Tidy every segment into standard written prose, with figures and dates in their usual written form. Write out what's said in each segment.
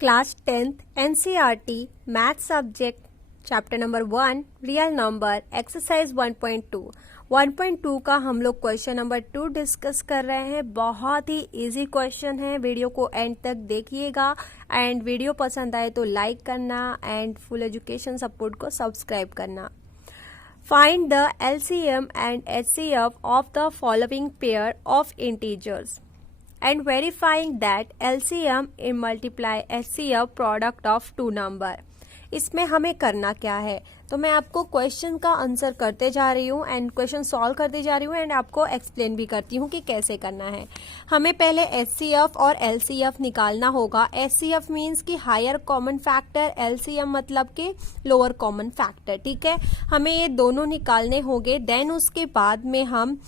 Class 10th NCERT math subject chapter number 1 real number exercise 1.2 का हम लोग question number 2 discuss कर रहे हैं। बहुत ही इजी क्वेश्चन है, वीडियो को एंड तक देखिएगा एंड वीडियो पसंद आए तो लाइक करना एंड फुल एजुकेशन सपोर्ट को सब्सक्राइब करना। Find the LCM and HCF of the following pair of integers and verifying that LCM in multiply HCF product of two number। इसमें हमें करना क्या है, तो मैं आपको क्वेश्चन का आंसर करते जा रही हूँ एंड क्वेश्चन सॉल्व करते जा रही हूँ एंड आपको एक्सप्लेन भी करती हूँ कि कैसे करना है। हमें पहले HCF और LCF निकालना होगा। HCF मीन्स कि हायर कॉमन फैक्टर, LCM मतलब कि लोअर कॉमन फैक्टर। ठीक है, हमें ये दोनों निकालने होंगे। देन उसके बाद में हम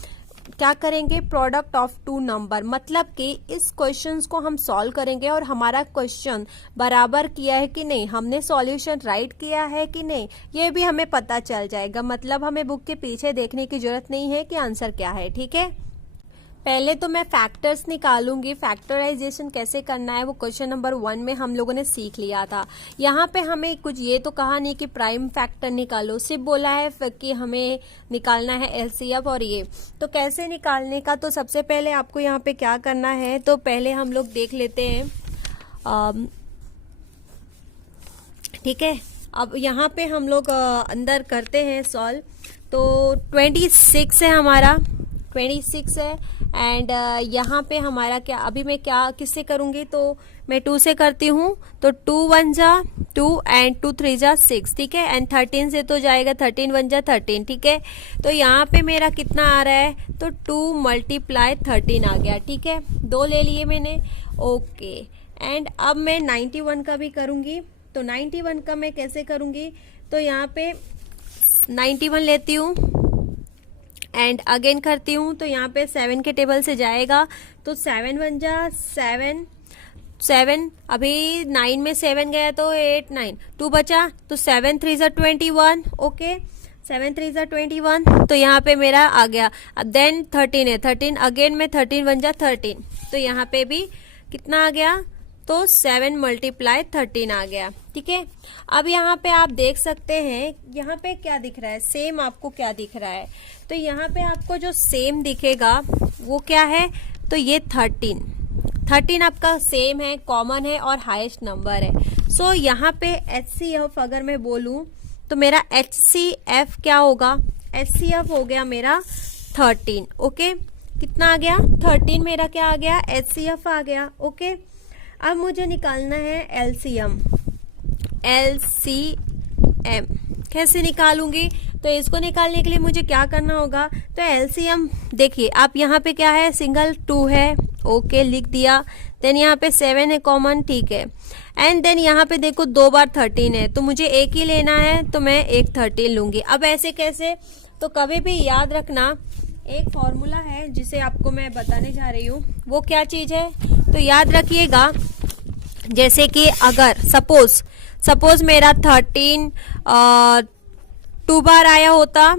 क्या करेंगे, प्रोडक्ट ऑफ टू नंबर, मतलब कि इस क्वेश्चंस को हम सॉल्व करेंगे और हमारा क्वेश्चन बराबर किया है कि नहीं, हमने सॉल्यूशन राइट किया है कि नहीं, ये भी हमें पता चल जाएगा। मतलब हमें बुक के पीछे देखने की जरूरत नहीं है कि आंसर क्या है। ठीक है, पहले तो मैं फैक्टर्स निकालूंगी। फैक्टराइजेशन कैसे करना है वो क्वेश्चन नंबर 1 में हम लोगों ने सीख लिया था। यहाँ पे हमें कुछ ये तो कहा नहीं कि प्राइम फैक्टर निकालो, सिर्फ बोला है कि हमें निकालना है LCF और ये। तो कैसे निकालने का, तो सबसे पहले आपको यहाँ पे क्या करना है, तो पहले हम लोग देख लेते हैं। ठीक है, अब यहाँ पे हम लोग अंदर करते हैं सॉल्व। तो 26 है हमारा, 26 है एंड यहाँ पे हमारा क्या, अभी मैं क्या किससे करूंगी, तो मैं 2 से करती हूँ। तो 2 1 जा 2 एंड 2 3 जा 6। ठीक है, एंड 13 से तो जाएगा, 13 1 जा 13। ठीक है, तो यहाँ पे मेरा कितना आ रहा है, तो 2 मल्टीप्लाई 13 आ गया। ठीक है, 2 ले लिए मैंने। ओके, एंड अब मैं 91 का भी करूंगी। तो 91 का मैं कैसे करूंगी, तो यहाँ पे 91 लेती हूँ एंड अगेन करती हूँ। तो यहाँ पे 7 के टेबल से जाएगा, तो 7 1 जा 7 7, अभी 9 में 7 गया तो 8 9, 2 बचा, तो 7 3 जा 21। ओके, 7 3 जा 21, तो यहाँ पे मेरा आ गया। अब देन 13 है, 13 अगेन में 13 1 जा 13, तो यहाँ पे भी कितना आ गया, तो 7 मल्टीप्लाई 13 आ गया। ठीक है, अब यहाँ पे आप देख सकते हैं, यहाँ पे क्या दिख रहा है, सेम आपको क्या दिख रहा है, तो यहाँ पे आपको जो सेम दिखेगा वो क्या है, तो ये 13 आपका सेम है, कॉमन है और हाईएस्ट नंबर है। सो यहाँ पे HCF अगर मैं बोलूं तो मेरा HCF क्या होगा, HCF हो गया मेरा 13। ओके, कितना आ गया, 13 मेरा क्या आ गया, HCF आ गया। ओके, अब मुझे निकालना है LCM। कैसे निकालूंगी, तो इसको निकालने के लिए मुझे क्या करना होगा, तो LCM देखिए आप यहाँ पे क्या है, सिंगल 2 है। ओके, लिख दिया। देन यहाँ पे 7 है कॉमन। ठीक है, एंड देन यहाँ पे देखो 2 बार 13 है, तो मुझे एक ही लेना है, तो मैं एक 13 लूंगी। अब ऐसे कैसे, तो कभी भी याद रखना, एक फॉर्मूला है जिसे आपको मैं बताने जा रही हूँ। वो क्या चीज है, तो याद रखिएगा, जैसे कि अगर सपोज मेरा 13 2 बार आया होता,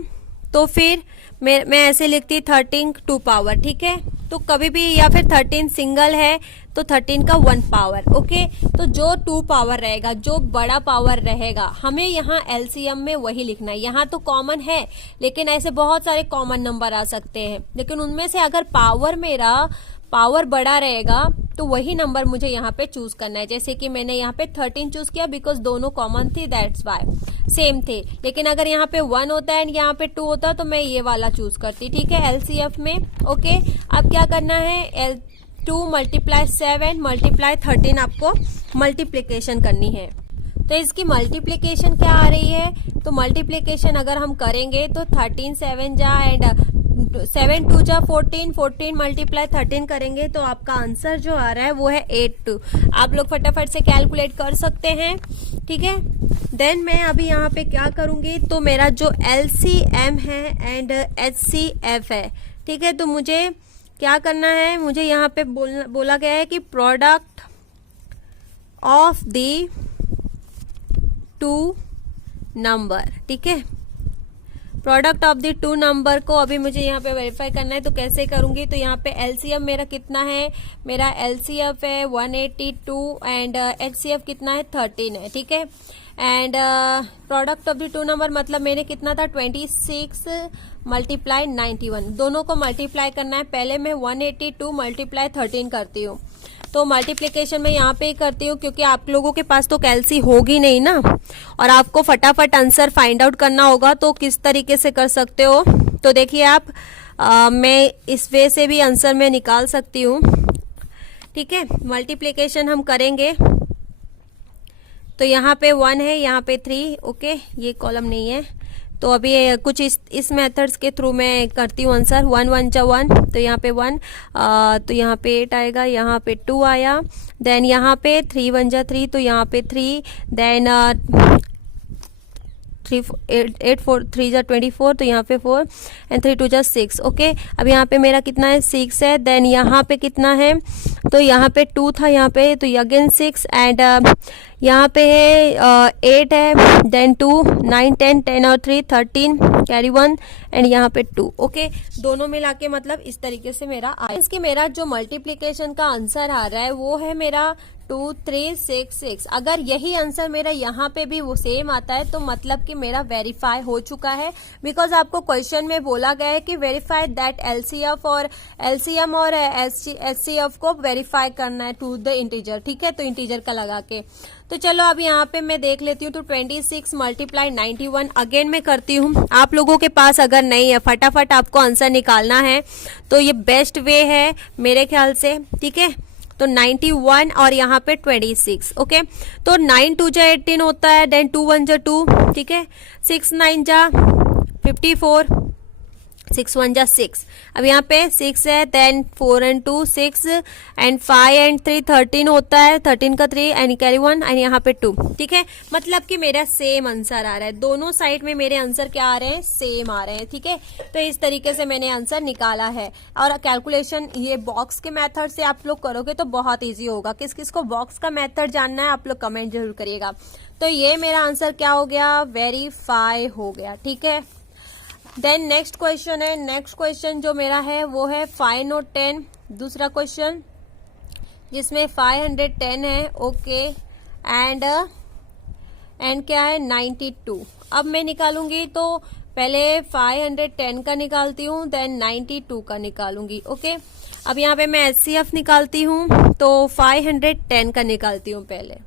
तो फिर मैं ऐसे लिखती 13 2 पावर। ठीक है, तो कभी भी, या फिर 13 सिंगल है तो 13 का 1 पावर। ओके, तो जो 2 पावर रहेगा, जो बड़ा पावर रहेगा, हमें यहाँ LCM में वही लिखना है। यहाँ तो कॉमन है, लेकिन ऐसे बहुत सारे कॉमन नंबर आ सकते हैं, लेकिन उनमें से अगर पावर बड़ा रहेगा तो वही नंबर मुझे यहाँ पे चूज करना है। जैसे कि मैंने यहाँ पे 13 चूज किया बिकॉज दोनों कॉमन थी, दैट्स वाई सेम थे। लेकिन अगर यहाँ पे 1 होता है एंड यहाँ पे 2 होता तो मैं ये वाला चूज करती। ठीक है, LCF में। ओके, अब क्या करना है, 2 मल्टीप्लाई 7 मल्टीप्लाई 13 आपको मल्टीप्लीकेशन करनी है। तो इसकी मल्टीप्लीकेशन क्या आ रही है, तो मल्टीप्लीकेशन अगर हम करेंगे तो 13 7 जा एंड 7 2 जा 14, 14 मल्टीप्लाई 13 करेंगे तो आपका आंसर जो आ रहा है वो है 82। आप लोग फटाफट से कैलकुलेट कर सकते हैं। ठीक है, देन मैं अभी यहाँ पे क्या करूंगी, तो मेरा जो LCM है एंड HCF है। ठीक है, तो मुझे क्या करना है, मुझे यहाँ पे बोला गया है कि product of the two number. ठीक है, product of the two number को अभी मुझे यहाँ पे वेरीफाई करना है, तो कैसे करूंगी? तो यहाँ पे एलसीएम मेरा कितना है? मेरा एलसीएफ है 182 एंड एचसीएफ कितना है? 13 है, ठीक है। And product of the two number मतलब मैंने कितना था? 26 मल्टीप्लाई 91, दोनों को मल्टीप्लाई करना है। पहले मैं 182 मल्टीप्लाई 13 करती हूँ, तो मल्टीप्लिकेशन मैं यहाँ पे ही करती हूँ क्योंकि आप लोगों के पास तो कैलसी होगी नहीं ना, और आपको फटाफट आंसर फाइंड आउट करना होगा। तो किस तरीके से कर सकते हो? तो देखिए आप, मैं इस वे से भी आंसर में निकाल सकती हूँ, ठीक है। मल्टीप्लिकेशन हम करेंगे तो यहाँ पे 1 है, यहाँ पे 3, ओके, ये कॉलम नहीं है। तो अभी कुछ इस मेथड्स के थ्रू मैं करती हूँ आंसर। 1 1 जा 1, तो यहाँ पे 1, तो यहाँ पे 8 आएगा, यहाँ पे 2 आया, देन यहाँ पे 3 1 जा 3, तो यहाँ पे 3, देन 8 4 3 जा 24, तो यहाँ पे 4 एंड 3 2 जा 6, ओके। अब यहाँ पे मेरा कितना है? 6 है। देन यहाँ पे कितना है? तो यहाँ पे 2 था, यहाँ पे तो अगेन 6 एंड यहाँ पे है 8 है, देन 2 9 10 10 और 3 13 कैरी 1 एंड यहाँ पे 2, ओके। दोनों मिला के मतलब इस तरीके से मेरा आया। इसके मेरा जो मल्टीप्लिकेशन का आंसर आ रहा है वो है मेरा 2 3 6 6। अगर यही आंसर मेरा यहाँ पे भी वो सेम आता है तो मतलब कि मेरा वेरीफाई हो चुका है, बिकॉज आपको क्वेश्चन में बोला गया है कि वेरीफाई दैट एलसीएफ और एलसीएम और एचसीएफ को वेरीफाई करना है टू द इंटीजर, ठीक है। तो इंटीजर का लगा के, तो चलो अब यहाँ पे मैं देख लेती हूँ। तो 26 मल्टीप्लाई 91 अगेन मैं करती हूँ। आप लोगों के पास अगर नहीं है, फटाफट आपको आंसर निकालना है, तो ये बेस्ट वे है मेरे ख्याल से, ठीक है। तो 91 और यहाँ पे 26, ओके। तो 9 2 जा 18 होता है, देन 2 1 जा 2, ठीक है। 6 9 जा 54, 6 1 जा 6। अब यहाँ पे 6 है, देन 4 एंड 2 6 एंड 5 एंड 3 13 होता है, 13 का 3 एंड कैरी 1 एंड यहाँ पे 2, ठीक है। मतलब कि मेरा सेम आंसर आ रहा है, दोनों साइड में मेरे आंसर क्या आ रहे हैं? सेम आ रहे हैं, ठीक है। तो इस तरीके से मैंने आंसर निकाला है। और कैलकुलेशन ये बॉक्स के मेथड से आप लोग करोगे तो बहुत ईजी होगा। किस किस को बॉक्स का मेथड जानना है आप लोग कमेंट जरूर करिएगा। तो ये मेरा आंसर क्या हो गया? वेरीफाई हो गया, ठीक है। देन नेक्स्ट क्वेश्चन है। नेक्स्ट क्वेश्चन जो मेरा है वो है 5 नोट 10, दूसरा क्वेश्चन जिसमें 510 है, ओके। एंड क्या है? 92। अब मैं निकालूंगी तो पहले 510 का निकालती हूँ, देन 92 का निकालूंगी, ओके। अब यहाँ पे मैं एचसीएफ निकालती हूँ, तो 510 का निकालती हूँ पहले।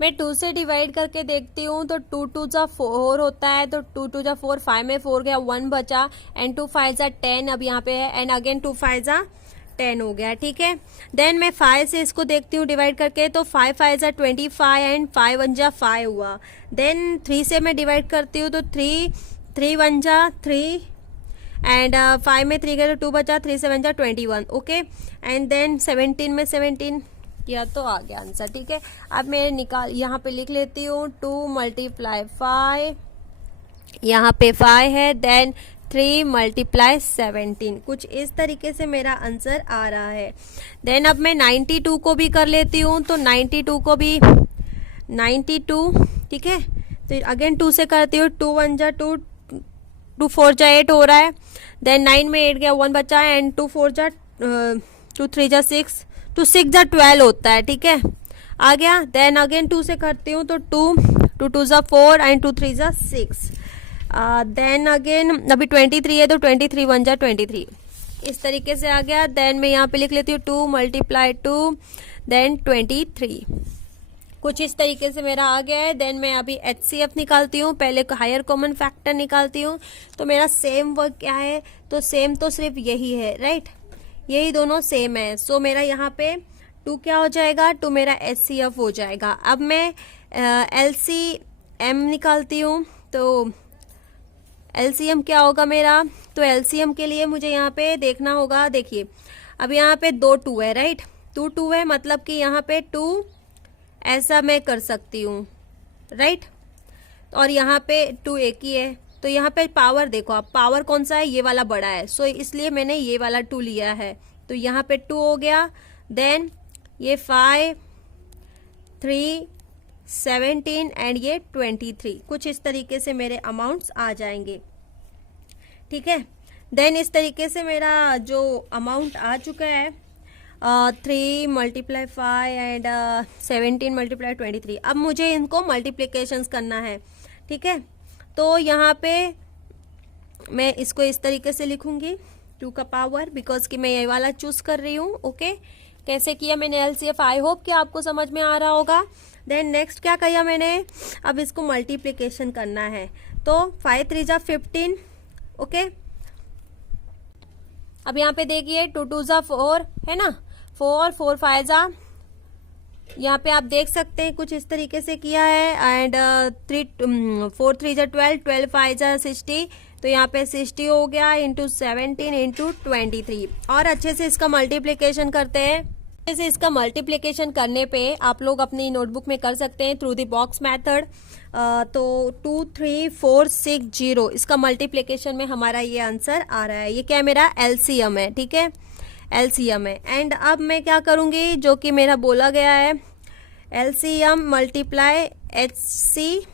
मैं 2 से डिवाइड करके देखती हूँ, तो 2 2 जा 4 होता है, तो 2 2 जा 4, 5 में 4 गया, 1 बचा एंड 2 5 जा 10 अब यहाँ पे है, एंड अगेन 2 5 जा 10 हो गया, ठीक है। देन मैं 5 से इसको देखती हूँ डिवाइड करके, तो 5 5 जा 25 एंड 5 1 जा 5 हुआ। देन 3 से मैं डिवाइड करती हूँ, तो 3 1 जा 3 एंड 5 में 3 गया तो 2 बचा, 3 7 जा 21, ओके। एंड देन 17 में 17 किया तो आ गया आंसर, ठीक है। अब मैं यहाँ पे लिख लेती हूँ 2 मल्टीप्लाई 5, यहाँ पे 5 है, देन 3 मल्टीप्लाई 17, कुछ इस तरीके से मेरा आंसर आ रहा है। देन अब मैं 92 को भी कर लेती हूँ, तो 92 को भी 92, ठीक है। तो अगेन 2 से करती हूँ, 2 1 जा 2, 2 4 जा 8 हो रहा है, देन 9 में 8 गया, 1 बचा एंड 2 4 जा 2 3 जा 6, 2 6 जा 12 होता है, ठीक है, आ गया। देन अगेन 2 से करती हूँ, तो 2 2 जा 4 एंड 2 3 जा 6। देन अगेन अभी 23 है, तो 23 1 जा 23, इस तरीके से आ गया। देन मैं यहाँ पे लिख लेती हूँ 2 मल्टीप्लाई 2, देन 23, कुछ इस तरीके से मेरा आ गया है। देन मैं अभी एचसीएफ निकालती हूँ, पहले हायर कॉमन फैक्टर निकालती हूँ। तो मेरा सेम वर्क क्या है? तो सेम तो सिर्फ यही है, राइट, यही दोनों सेम है। सो मेरा यहाँ पे 2 क्या हो जाएगा? 2 मेरा एचसीएफ हो जाएगा। अब मैं एलसीएम निकालती हूँ, तो एलसीएम क्या होगा मेरा? तो एलसीएम के लिए मुझे यहाँ पे देखना होगा, देखिए अब यहाँ पे 2 2 है, राइट, 2 2 है, मतलब कि यहाँ पे 2 ऐसा मैं कर सकती हूँ, राइट, और यहाँ पे 2 एक ही है। तो यहाँ पे पावर देखो आप, पावर कौन सा है? ये वाला बड़ा है, सो इसलिए मैंने ये वाला 2 लिया है। तो यहाँ पे 2 हो गया, देन ये 5 3 17 एंड ये 23, कुछ इस तरीके से मेरे अमाउंट्स आ जाएंगे। ठीक है। देन इस तरीके से मेरा जो अमाउंट आ चुका है 3 × 5 एंड 17 × 23। अब मुझे इनको मल्टीप्लिकेशंस करना है, ठीक है। तो यहाँ पे मैं इसको इस तरीके से लिखूंगी 2 का पावर, बिकॉज कि मैं ये वाला चूज कर रही हूँ। ओके, कैसे किया मैंने एलसीएफ, आई होप कि आपको समझ में आ रहा होगा। देन नेक्स्ट क्या किया मैंने, अब इसको मल्टीप्लिकेशन करना है। तो 5 3 जा 15। ओके, अब यहाँ पे देखिए 2 2 जा 4 है ना, 4 4 5 जा, यहाँ पे आप देख सकते हैं कुछ इस तरीके से किया है। एंड 4 3 जा 12, 12 5 जा 60, तो यहाँ पे 60 हो गया इंटू 17 इंटू 23। और अच्छे से इसका मल्टीप्लिकेशन करते हैं। अच्छे से इसका मल्टीप्लिकेशन करने पे आप लोग अपनी नोटबुक में कर सकते हैं थ्रू द बॉक्स मेथड। तो 2 3 4 6 0 इसका मल्टीप्लिकेशन में हमारा ये आंसर आ रहा है। ये क्या है, मेरा एलसीएम है, ठीक है, एलसीएम है। एंड अब मैं क्या करूंगी, जो कि मेरा बोला गया है, एलसीएम मल्टीप्लाई एचसीएफ।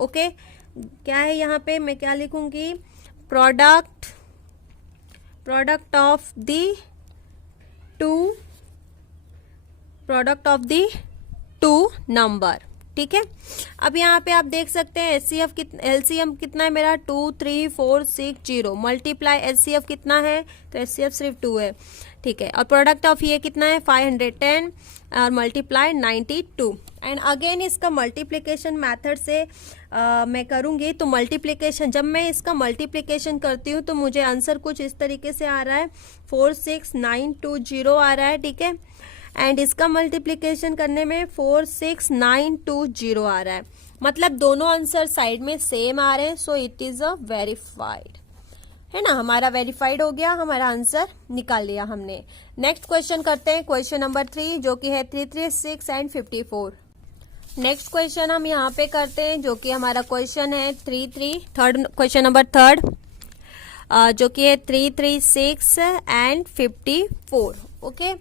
ओके, क्या है यहाँ पे मैं क्या लिखूंगी, प्रोडक्ट ऑफ टू नंबर, ठीक है। अब यहाँ पे आप देख सकते हैं एलसीएम कितना है मेरा 2 3 4 6 0 मल्टीप्लाई एचसीएफ कितना है, तो एचसीएफ सिर्फ 2 है, ठीक है। और प्रोडक्ट ऑफ ये कितना है 510 और मल्टीप्लाई 92। एंड अगेन इसका मल्टीप्लिकेशन मेथड से मैं करूंगी। तो मल्टीप्लिकेशन, जब मैं इसका मल्टीप्लिकेशन करती हूँ तो मुझे आंसर कुछ इस तरीके से आ रहा है 46920 आ रहा है, ठीक है। एंड इसका मल्टीप्लिकेशन करने में 46920 आ रहा है, मतलब दोनों आंसर साइड में सेम आ रहे हैं। So it is a verified, है ना, हमारा वेरीफाइड हो गया, हमारा आंसर निकाल लिया हमने। नेक्स्ट क्वेश्चन करते हैं, क्वेश्चन नंबर 3, जो कि है 3 3 6 एंड 54। नेक्स्ट क्वेश्चन हम यहाँ पे करते हैं, जो कि हमारा क्वेश्चन है 3 3 थर्ड, क्वेश्चन नंबर 3 जो कि है 3 3 6 एंड 54। ओके,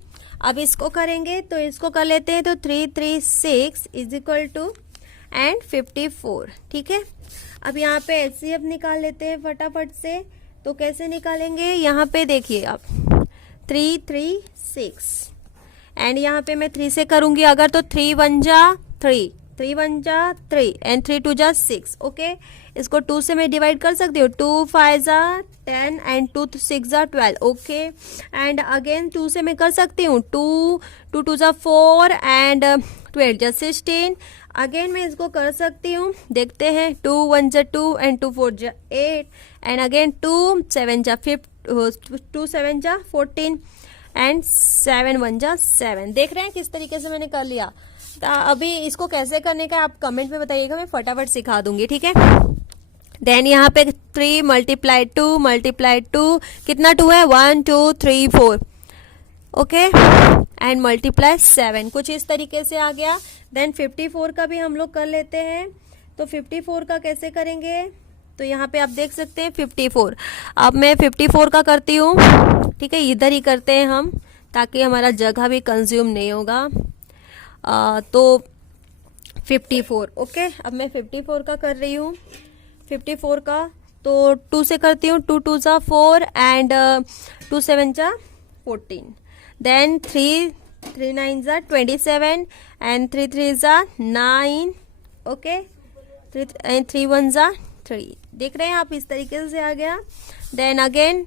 अब इसको करेंगे तो इसको कर लेते हैं। तो 3 3 6 इज इक्वल टू एंड 54, ठीक है। अब यहाँ पे एचसीएफ निकाल लेते हैं फटाफट से। तो कैसे निकालेंगे, यहाँ पे देखिए आप 3 3 6 एंड यहाँ पे मैं 3 से करूंगी अगर, तो 3 1 जा 3, 3 1 जा 3 एंड 3 2 जा 6। ओके, इसको 2 से मैं डिवाइड कर सकती हूँ, 2 5 जा 10 एंड 2 6 जा 12। ओके, एंड अगेन 2 से मैं कर सकती हूँ 2 2 जा 4 एंड 2 8 जा 16। अगेन मैं इसको कर सकती हूँ, देखते हैं 2 1 जा 2 एंड 2 4 जा 8 एंड अगेन 2 7 जा 2 7 जा 14 एंड 7 1 जा 7। देख रहे हैं किस तरीके से मैंने कर लिया। अभी इसको कैसे करने का आप कमेंट में बताइएगा, मैं फटाफट सिखा दूंगी, ठीक है। देन यहाँ पे 3 × 2 कितना 2 है, 1 2 3 4। ओके, एंड मल्टीप्लाई 7, कुछ इस तरीके से आ गया। देन 54 का भी हम लोग कर लेते हैं। तो 54 का कैसे करेंगे, तो यहाँ पे आप देख सकते हैं 54। अब मैं 54 का करती हूँ, ठीक है, इधर ही करते हैं हम ताकि हमारा जगह भी कंज्यूम नहीं होगा। तो 54। ओके, अब मैं 54 का कर रही हूँ। 54 का तो 2 से करती हूँ, 2 2 जा 4 एंड 2 7 जा 14। देन 3 3 9 जा 27 एंड 3 3 जा 9। ओके, 3 1 जा 3। देख रहे हैं आप, इस तरीके से आ गया। देन अगेन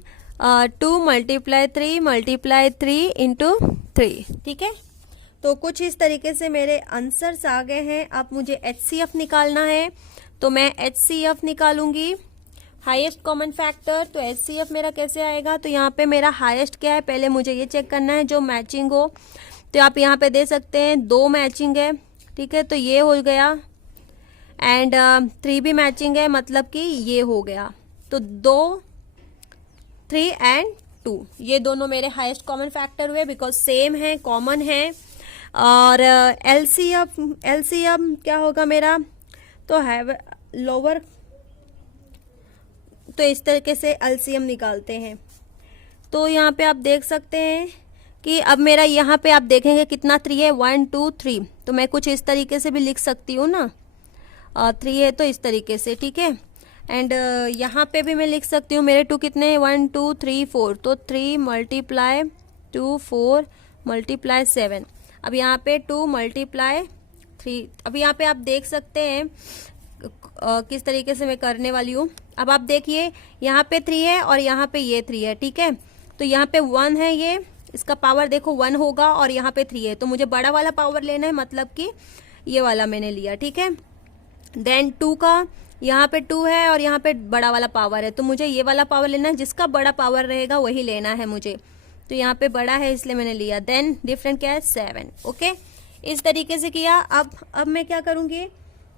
2 × 3 इंटू 3, ठीक है। तो कुछ इस तरीके से मेरे आंसर्स आ गए हैं। अब मुझे एचसीएफ निकालना है, तो मैं एचसीएफ निकालूंगी, हाईएस्ट कॉमन फैक्टर। तो एचसीएफ मेरा कैसे आएगा, तो यहाँ पे मेरा हाईएस्ट क्या है, पहले मुझे ये चेक करना है जो मैचिंग हो। तो आप यहाँ पे दे सकते हैं 2 मैचिंग है, ठीक है, तो ये हो गया। एंड 3 भी मैचिंग है, मतलब कि ये हो गया। तो 2 3 एंड 2 ये दोनों मेरे हाईएस्ट कॉमन फैक्टर हुए, बिकॉज सेम है, कॉमन है। और एलसीएम क्या होगा मेरा, तो है लोअर। तो इस तरीके से एलसीएम निकालते हैं। तो यहाँ पे आप देख सकते हैं कि अब मेरा यहाँ पे आप देखेंगे कितना 3 है, 1 2 3। तो मैं कुछ इस तरीके से भी लिख सकती हूँ ना, 3 है तो इस तरीके से, ठीक है। एंड यहाँ पे भी मैं लिख सकती हूँ, मेरे 2 कितने हैं, 1 2 3 4, तो 3 मल्टीप्लाई 2 4 मल्टीप्लाई 7। अब यहाँ पे 2 मल्टीप्लाई 3। अब यहाँ पे आप देख सकते हैं किस तरीके से मैं करने वाली हूँ। अब आप देखिए यहाँ पे 3 है और यहाँ पे ये 3 है, ठीक है। तो यहाँ पे 1 है, ये इसका पावर देखो 1 होगा और यहाँ पे 3 है, तो मुझे बड़ा वाला पावर लेना है, मतलब कि ये वाला मैंने लिया, ठीक है। देन 2 का यहाँ पे 2 है और यहाँ पे बड़ा वाला पावर है, तो मुझे ये वाला पावर लेना है, जिसका बड़ा पावर रहेगा वही लेना है मुझे। तो यहाँ पे बड़ा है इसलिए मैंने लिया। देन डिफरेंट क्या है, 7। ओके, इस तरीके से किया। अब मैं क्या करूँगी,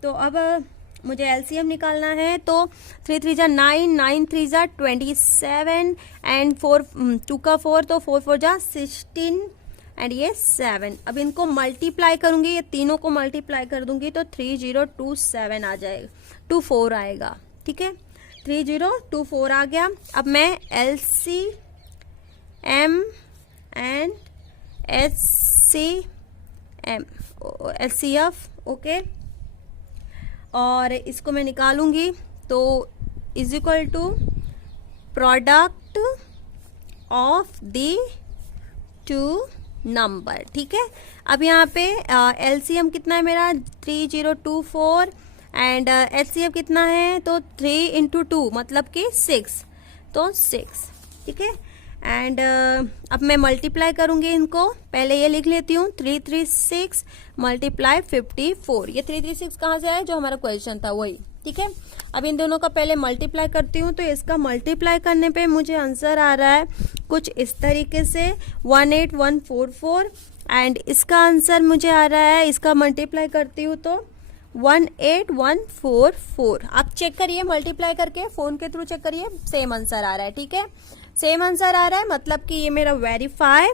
तो अब मुझे एलसीएम निकालना है। तो 3 3 जा 9, 9 3 जा 27 एंड 4 2 का 4, तो 4 4 जा 16 एंड ये 7। अब इनको मल्टीप्लाई करूंगी, ये तीनों को मल्टीप्लाई कर दूंगी तो 3027 आ जाएगा, 24 आएगा, ठीक है। 3024 आ गया। अब मैं LCM एंड HCF ओके, और इसको मैं निकालूंगी तो is equal to product of the 2 number, ठीक है। अब यहाँ पे एलसीएम कितना है मेरा, 3024 एंड एचसीएफ कितना है, तो 3 इंटू 2 मतलब कि 6, तो 6, ठीक है। एंड अब मैं मल्टीप्लाई करूंगी इनको, पहले ये लिख लेती हूँ, 336 मल्टीप्लाई 54। ये 336 कहाँ से आया, जो हमारा क्वेश्चन था वही, ठीक है। अब इन दोनों का पहले मल्टीप्लाई करती हूँ, तो इसका मल्टीप्लाई करने पे मुझे आंसर आ रहा है कुछ इस तरीके से 18144 एंड इसका आंसर मुझे आ रहा है, इसका मल्टीप्लाई करती हूँ तो 18144। आप चेक करिए मल्टीप्लाई करके, फोन के थ्रू चेक करिए, सेम आंसर आ रहा है, ठीक है। सेम आंसर आ रहा है, मतलब कि ये मेरा वेरीफाई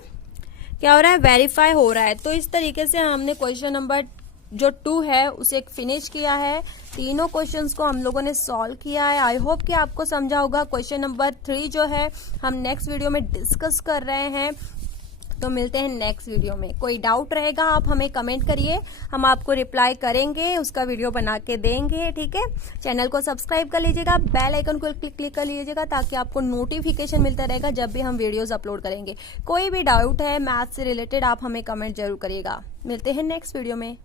क्या हो रहा है, वेरीफाई हो रहा है। तो इस तरीके से हमने क्वेश्चन नंबर जो 2 है उसे फिनिश किया है। तीनों क्वेश्चंस को हम लोगों ने सॉल्व किया है। आई होप कि आपको समझा होगा। क्वेश्चन नंबर 3 जो है हम नेक्स्ट वीडियो में डिस्कस कर रहे हैं, तो मिलते हैं नेक्स्ट वीडियो में। कोई डाउट रहेगा आप हमें कमेंट करिए, हम आपको रिप्लाई करेंगे, उसका वीडियो बना के देंगे, ठीक है। चैनल को सब्सक्राइब कर लीजिएगा, बेल आइकन को क्लिक कर लीजिएगा ताकि आपको नोटिफिकेशन मिलता रहेगा जब भी हम वीडियोस अपलोड करेंगे। कोई भी डाउट है मैथ से रिलेटेड आप हमें कमेंट जरूर करिएगा। मिलते हैं नेक्स्ट वीडियो में।